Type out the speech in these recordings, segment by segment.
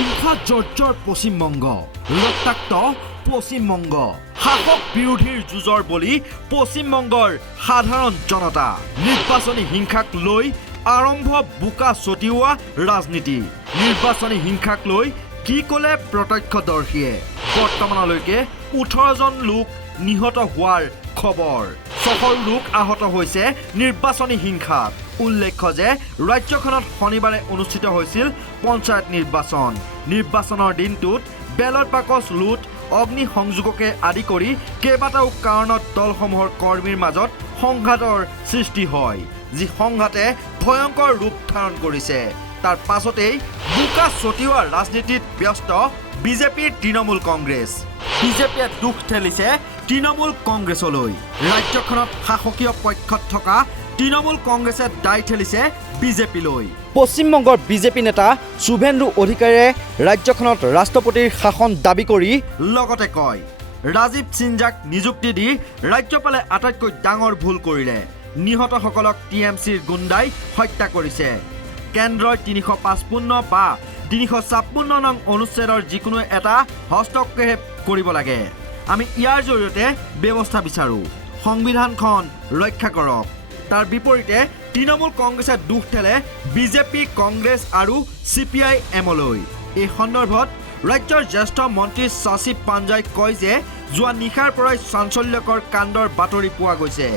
হিংসা জৰ্জৰ পশ্চিমবংগ ৰক্তাক্ত পশ্চিমবংগ শাসক বিৰোধীৰ যুঁজৰ বলি পশ্চিমবংগৰ সাধাৰণ জনতা নিৰ্বাচনী হিংসাক লৈ আৰম্ভ বোকা ছটিওৱা ৰাজনীতি নিৰ্বাচনী হিংসাক লৈ কি ক'লে প্ৰত্যক্ষদৰ্শীয়ে বৰ্তমানলৈকে 18 জন লোক নিহত হোৱাৰ খবৰ 6 লোক আহত হৈছে নিৰ্বাচনী হিংসাত উল্লেখ্য যে ৰাজ্যখনত শনিবাৰে অনুষ্ঠিত হৈছিল পঞ্চায়ত নিৰ্বাচনৰ দিনটোত বেলট বাকচ লুট অগ্নি সংযোগকে আদি কৰি কেইবাটাও কাৰণত দলসমূহৰ কৰ্মীৰ মাজত সংঘাতৰ সৃষ্টি হয় যি সংঘাতে ভয়ংকৰ ৰূপ ধাৰণ কৰিছে তাৰ পাছতেই বোকা ছটিওৱা ৰাজনীতিত ব্যস্ত বিজেপিৰ তৃণমূল কংগ্ৰেছ বিজেপিয়ে দুখ ঠেলিছে তৃণমূল কংগ্ৰেছলৈ ৰাজ্যখনত শাসকীয় পক্ষত থকা তৃণমূল কংগ্ৰেছে দায় ঠেলিছে বিজেপিলৈ পশ্চিমবংগৰ বিজেপি নেতা শুভেন্দু অধিকাৰীয়ে ৰাজ্যখনত ৰাষ্ট্ৰপতিৰ শাসন দাবী কৰি লগতে কয় ৰাজীৱ সিঞ্জাক নিযুক্তি দি ৰাজ্যপালে আটাইতকৈ ডাঙৰ ভুল কৰিলে নিহতসকলক টিএমচিৰ গুণ্ডাই হত্যা কৰিছে কেন্দ্ৰই 355 বা 356 নং অনুচ্ছেদৰ যিকোনো এটা হস্তক্ষেপ কৰিব লাগে আমি ইয়াৰ জৰিয়তে ব্যৱস্থা বিচাৰো সংবিধানখন ৰক্ষা কৰক তাৰ বিপৰীতে তৃণমূল কংগ্ৰেছে দুখ ঠেলে বিজেপি কংগ্ৰেছ আৰু CPIMলৈ এই সন্দৰ্ভত ৰাজ্যৰ জ্যেষ্ঠ মন্ত্ৰী শশী পাঞ্জাই কয় যে যোৱা নিশাৰ পৰাই চাঞ্চল্যকৰ কাণ্ডৰ বাতৰি পোৱা গৈছে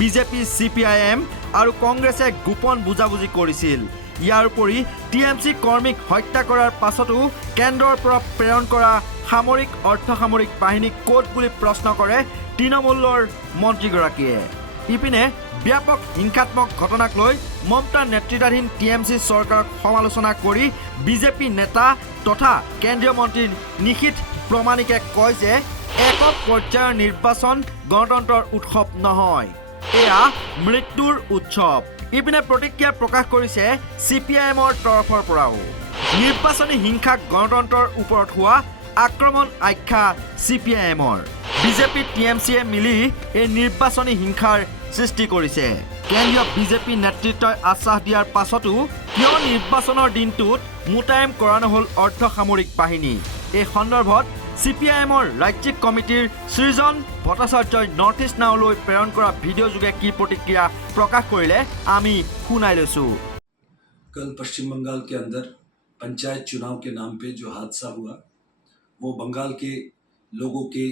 বিজেপি CPIM আৰু কংগ্ৰেছে গোপন বুজাবুজি কৰিছিল ইয়াৰ উপৰি টিএমচি কৰ্মীক হত্যা কৰাৰ পাছতো কেন্দ্ৰৰ পৰা প্ৰেৰণ কৰা সামৰিক অৰ্ধসামৰিক বাহিনী ক'ত বুলি প্ৰশ্ন কৰে তৃণমূলৰ মন্ত্ৰীগৰাকীয়ে ইপিনে ব্যাপক হিংসাত্মক ঘটনাক লৈ মমতা নেতৃত্বাধীন টিএমচি চৰকাৰক সমালোচনা কৰি বিজেপি নেতা তথা কেন্দ্ৰীয় মন্ত্ৰী নিশীথ প্ৰমাণিকে কয় যে একক পৰ্যায়ৰ নিৰ্বাচন গণতন্ত্ৰৰ উৎসৱ নহয় এয়া মৃত্যুৰ উৎসৱ ইপিনে প্ৰতিক্ৰিয়া প্ৰকাশ কৰিছে CPIMৰ তৰফৰ পৰাও নিৰ্বাচনী হিংসাক গণতন্ত্ৰৰ ওপৰত হোৱা আক্ৰমণ আখ্যা CPIMৰ বিজেপি টিএমচিয়ে মিলি এই নিৰ্বাচনী হিংসাৰ সৃষ্টি কৰিছে কেন্দ্ৰীয় বিজেপি নেতৃত্বই আশ্বাস দিয়াৰ পাছতো কিয় নিৰ্বাচনৰ দিনটোত মোতায়েন কৰা নহ'ল অৰ্ধসামৰিক বাহিনী এই সন্দৰ্ভত CPIMৰ ৰাজ্যিক কমিটিৰ সৃজন ভট্টাচাৰ্যই নৰ্থ ইষ্ট নাওলৈ প্ৰেৰণ কৰা ভিডিঅ' যোগে কি প্ৰতিক্ৰিয়া প্ৰকাশ কৰিলে আমি শুনাই লৈছো कल पश्चिम बंगाल के अंदर पंचायत चुनाव के नाम पे जो हादसा हुआ वो बंगाल के लोगों के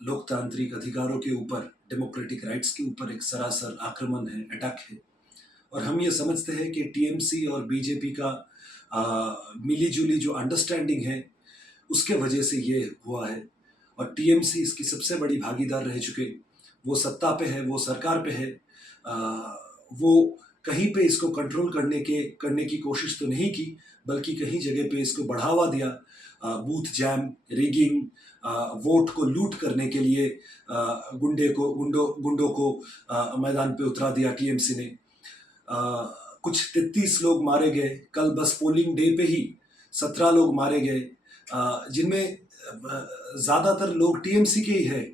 लोकतांत्रिक अधिकारों के ऊपर डेमोक्रेटिक राइट्स के ऊपर एक सरासर आक्रमण है अटैक है और हम ये समझते हैं कि टीएमसी और बीजेपी का मिलीजुली जो अंडरस्टैंडिंग है उसके वजह से ये हुआ है और टीएमसी इसकी सबसे बड़ी भागीदार रह चुके वो सत्ता पे है वो सरकार पे है वो कहीं पे इसको कंट्रोल करने की कोशिश तो नहीं की बल्कि कहीं जगह पे इसको बढ़ावा दिया बूथ जैम रिगिंग वोट को लूट करने के लिए गुंडों को मैदान पे उतरा दिया टीएमसी ने कुछ 33 लोग मारे गए कल बस पोलिंग डे पे ही 17 लोग मारे गए जिनमें ज़्यादातर लोग टीएमसी के ही हैं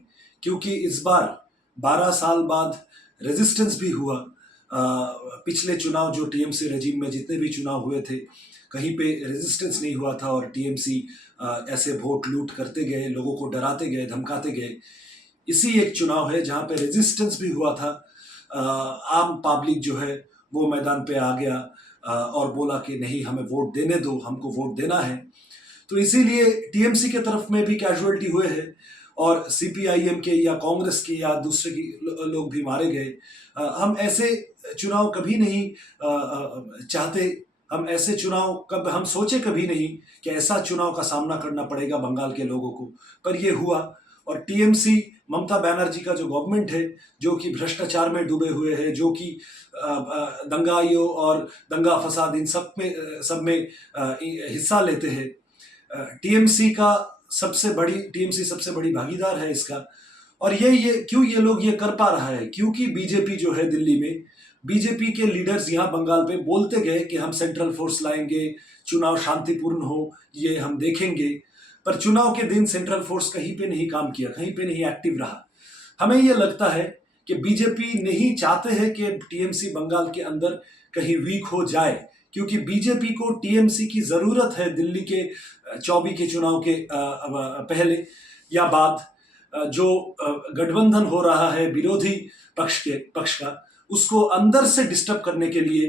क्योंकि इस बार 12 साल बाद रेजिस्टेंस भी हुआ पिछले चुनाव जो टीएमसी रेजिम में जितने भी चुनाव हुए थे कहीं पे रेजिस्टेंस नहीं हुआ था और टीएमसी ऐसे वोट लूट करते गए लोगों को डराते गए धमकाते गए इसी एक चुनाव है जहाँ पे रेजिस्टेंस भी हुआ था आम पब्लिक जो है वो मैदान पे आ गया और बोला कि नहीं हमें वोट देने दो हमको वोट देना है तो इसीलिए टीएमसी के तरफ में भी कैजुअलिटी हुए हैं और CPIM के या कांग्रेस के या दूसरे लोग भी मारे गए हम ऐसे चुनाव कभी नहीं चाहते हम ऐसे चुनाव हम सोचे कभी नहीं कि ऐसा चुनाव का सामना करना पड़ेगा बंगाल के लोगों को पर ये हुआ और टीएमसी ममता बनर्जी का जो गवर्नमेंट है जो कि भ्रष्टाचार में डूबे हुए है जो कि दंगाइयों और दंगा फसाद इन सब में हिस्सा लेते हैं टीएमसी सबसे बड़ी भागीदार है इसका और ये क्यों ये लोग ये कर पा रहा है क्योंकि बीजेपी जो है दिल्ली में बीजेपी के लीडर्स यहाँ बंगाल पे बोलते गए कि हम सेंट्रल फोर्स लाएंगे चुनाव शांतिपूर्ण हो ये हम देखेंगे पर चुनाव के दिन सेंट्रल फोर्स कहीं पे नहीं काम किया कहीं पे नहीं एक्टिव रहा हमें ये लगता है कि बीजेपी नहीं चाहते हैं कि टीएमसी बंगाल के अंदर कहीं वीक हो जाए क्योंकि बीजेपी को टीएमसी की जरूरत है दिल्ली के 24 के चुनाव के पहले या बाद। जो गठबंधन हो रहा है विरोधी पक्ष का, उसको अंदर से डिस्टर्ब करने के लिए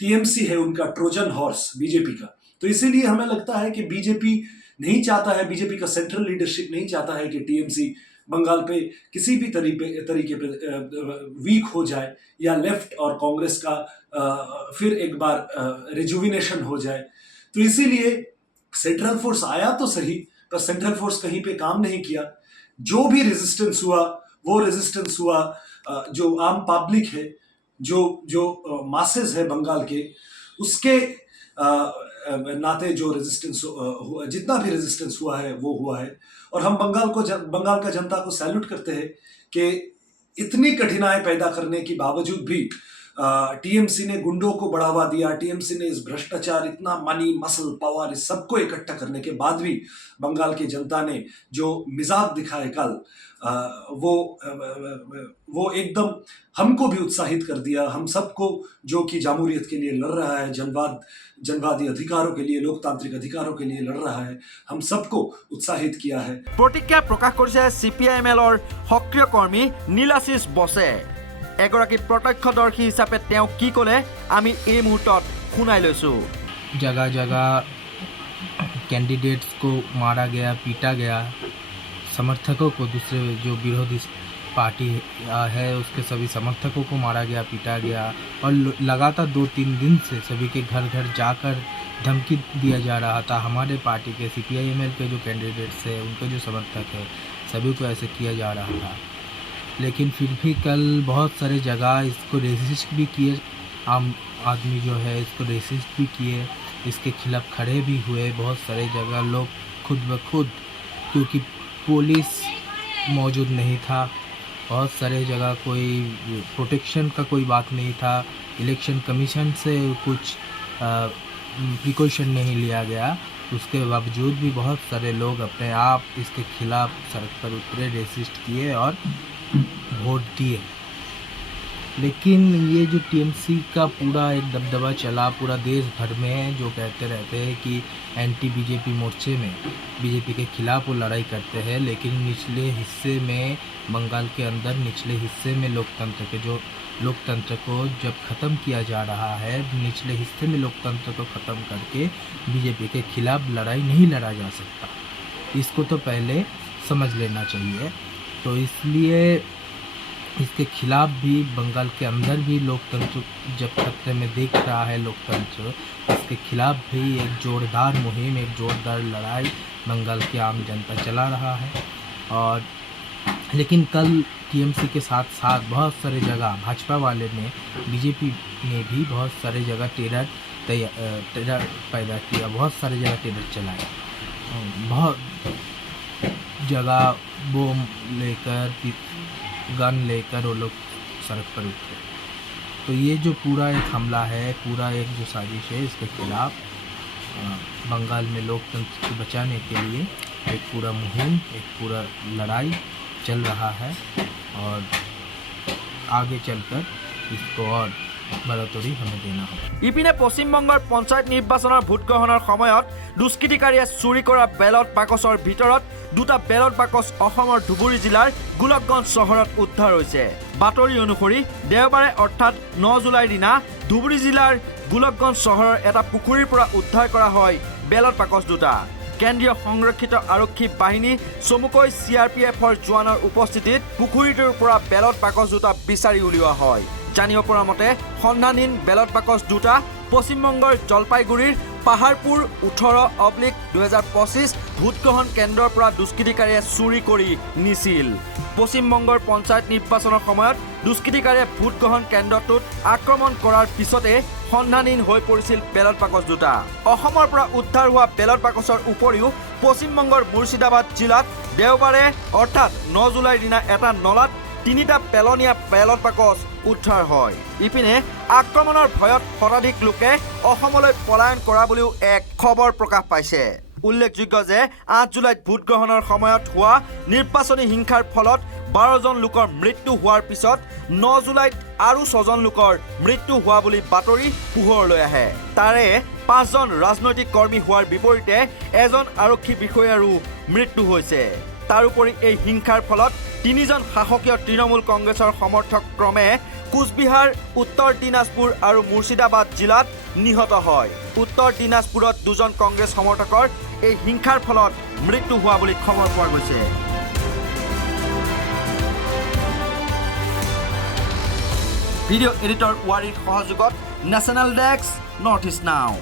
टीएमसी है उनका ट्रोजन हॉर्स बीजेपी का। तो इसीलिए हमें लगता है कि बीजेपी नहीं चाहता है, बीजेपी का सेंट्रल लीडरशिप नहीं चाहता है कि टीएमसी बंगाल पे किसी भी तरीके पे वीक हो जाए या लेफ्ट और कांग्रेस का फिर एक बार रिजुविनेशन हो जाए। तो इसीलिए सेंट्रल फोर्स आया तो सही, पर सेंट्रल फोर्स कहीं पे काम नहीं किया। जो भी रेजिस्टेंस हुआ वो रेजिस्टेंस हुआ जो आम पब्लिक है, जो मासेस है बंगाल के, उसके नाते जो रेजिस्टेंस हुआ, जितना भी रेजिस्टेंस हुआ है वो हुआ है। और हम बंगाल का जनता को सैल्यूट करते हैं कि इतनी कठिनाई पैदा करने के बावजूद भी टीएमसी ने गुंडों को बढ़ावा दिया, टीएमसी ने इस भ्रष्टाचार, इतना मनी मसल पावर, इस सबको इकट्ठा करने के बाद भी बंगाल की जनता ने जो मिजाज दिखाए कल, वो एकदम हमको भी उत्साहित कर दिया। हम सबको जो कि जामहूरियत के लिए लड़ रहा है, जनवादी अधिकारों के लिए, लोकतांत्रिक अधिकारों के लिए लड़ रहा है, हम सबको उत्साहित किया है। प्रतिक्रिया प्रकाश करिছে CPIML सक्रिय कर्मी নীলাশিস বসে। এগৰাকী প্ৰত্যক্ষদৰ্শী হিচাপে তেওঁ কি ক'লে আমি এই মুহূৰ্তত শুনাই লৈছো। जगह जगह कैंडिडेट्स को मारा गया, पीटा गया, समर्थकों को, दूसरे जो विरोधी पार्टी है उसके सभी समर्थकों को मारा गया, पीटा गया। और लगातार 2-3 दिन से सभी के घर घर जाकर धमकी दिया जा रहा था। हमारे पार्टी के CPIML के जो कैंडिडेट्स हैं, उनके जो समर्थक हैं, सभी को ऐसे किया जा रहा था। लेकिन फिर भी कल बहुत सारे जगह इसको रेसिस्ट भी किए, आम आदमी जो है इसको रेसिस्ट भी किए, इसके खिलाफ खड़े भी हुए। बहुत सारे जगह लोग खुद ब खुद, क्योंकि पुलिस मौजूद नहीं था, बहुत सारे जगह कोई प्रोटेक्शन का कोई बात नहीं था, इलेक्शन कमीशन से कुछ प्रिकॉशन नहीं लिया गया, उसके बावजूद भी बहुत सारे लोग अपने आप इसके खिलाफ सड़क पर उतरे, रेसिस्ट किए और वोट दिए। लेकिन ये जो टीएमसी का पूरा एक दबदबा चला पूरा देश भर में, जो कहते रहते हैं कि एंटी बीजेपी मोर्चे में बीजेपी के खिलाफ वो लड़ाई करते हैं, लेकिन निचले हिस्से में, बंगाल के अंदर निचले हिस्से में लोकतंत्र को जब ख़त्म किया जा रहा है, निचले हिस्से में लोकतंत्र को ख़त्म करके बीजेपी के खिलाफ लड़ाई नहीं लड़ा जा सकता। इसको तो पहले समझ लेना चाहिए। तो इसलिए इसके खिलाफ भी बंगाल के अंदर भी लोकतंत्र जब खतरे में देख रहा है लोकतंत्र, इसके खिलाफ भी एक जोरदार मुहिम, एक जोरदार लड़ाई बंगाल की आम जनता चला रहा है। और लेकिन कल टीएमसी के साथ साथ बहुत सारे जगह भाजपा वाले ने, बीजेपी ने भी बहुत सारे जगह टेरर पैदा किया, बहुत सारे जगह टेरर चलाया, बहुत जगह बम लेकर, गन लेकर वो लोग सड़क पर उतरे। तो ये जो पूरा एक हमला है, पूरा एक जो साजिश है, इसके खिलाफ बंगाल में लोकतंत्र को बचाने के लिए एक पूरा मुहिम, एक पूरा लड़ाई चल रहा है। और आगे चलकर इसको और बराबरी हमें देना होगा। ইপিনে পশ্চিমবংগৰ পঞ্চায়ত নিৰ্বাচনৰ ভোটগ্ৰহণৰ সময়ত দুষ্কৃতিকাৰীয়ে চুৰি কৰা বেলট বাকচৰ ভিতৰত দুটা বেলট বাকচ অসমৰ ধুবুৰী জিলাৰ গোলকগঞ্জ চহৰত উদ্ধাৰ হৈছে। বাতৰি অনুসৰি দেওবাৰে অৰ্থাৎ 9 জুলাইৰ দিনা ধুবুৰী জিলাৰ গোলকগঞ্জ চহৰৰ এটা পুখুৰীৰ পৰা উদ্ধাৰ কৰা হয় বেলট বাকচ দুটা। কেন্দ্ৰীয় সংৰক্ষিত আৰক্ষী বাহিনী চমুকৈ CRPFৰ জোৱানৰ উপস্থিতিত পুখুৰীটোৰ পৰা বেলট বাকচ দুটা বিচাৰি উলিওৱা হয়। জানিব পৰা মতে সন্ধানহীন বেলট বাকচ দুটা পশ্চিমবংগৰ জলপাইগুৰিৰ পাহাৰপুৰ 18/2025 ভোটগ্ৰহণ কেন্দ্ৰৰ পৰা দুষ্কৃতিকাৰীয়ে চুৰি কৰি নিছিল। পশ্চিমবংগৰ পঞ্চায়ত নিৰ্বাচনৰ সময়ত দুষ্কৃতিকাৰীয়ে ভোটগ্ৰহণ কেন্দ্ৰটোত আক্ৰমণ কৰাৰ পিছতে সন্ধানহীন হৈ পৰিছিল বেলট বাকচ দুটা। অসমৰ পৰা উদ্ধাৰ হোৱা বেলট বাকচৰ উপৰিও পশ্চিমবংগৰ মুৰ্ছিদাবাদ জিলাত দেওবাৰে অৰ্থাৎ 9 জুলাইৰ দিনা এটা নলাত 3টা পেলনীয়া বেলট বাকচ উদ্ধাৰ হয়। ইপিনে আক্ৰমণৰ ভয়ত শতাধিক লোকে অসমলৈ পলায়ন কৰা বুলিও এক খবৰ প্ৰকাশ পাইছে। উল্লেখযোগ্য যে 8 জুলাইত ভোটগ্ৰহণৰ সময়ত হোৱা নিৰ্বাচনী হিংসাৰ ফলত 12জন লোকৰ মৃত্যু হোৱাৰ পিছত 9 জুলাইত আৰু 6জন লোকৰ মৃত্যু হোৱা বুলি বাতৰি পোহৰলৈ আহে তাৰে 5জন ৰাজনৈতিক কৰ্মী হোৱাৰ বিপৰীতে এজন আৰক্ষী বিষয়াৰো মৃত্যু হৈছে তাৰোপৰি এই হিংসাৰ ফলত 3জন শাসকীয় তৃণমূল কংগ্ৰেছৰ সমৰ্থক ক্ৰমে কোচবিহাৰ উত্তৰ দিনাজপুৰ আৰু মুৰ্ছিদাবাদ জিলাত নিহত হয় উত্তৰ দিনাজপুৰত 2জন কংগ্ৰেছ সমৰ্থকৰ এই হিংসাৰ ফলত মৃত্যু হোৱা বুলি খবৰ পোৱা গৈছে ভিডিঅ' এডিটৰ ৱাৰীৰ সহযোগত নেশ্যনেল ডেস্ক নৰ্থ ইষ্ট নাও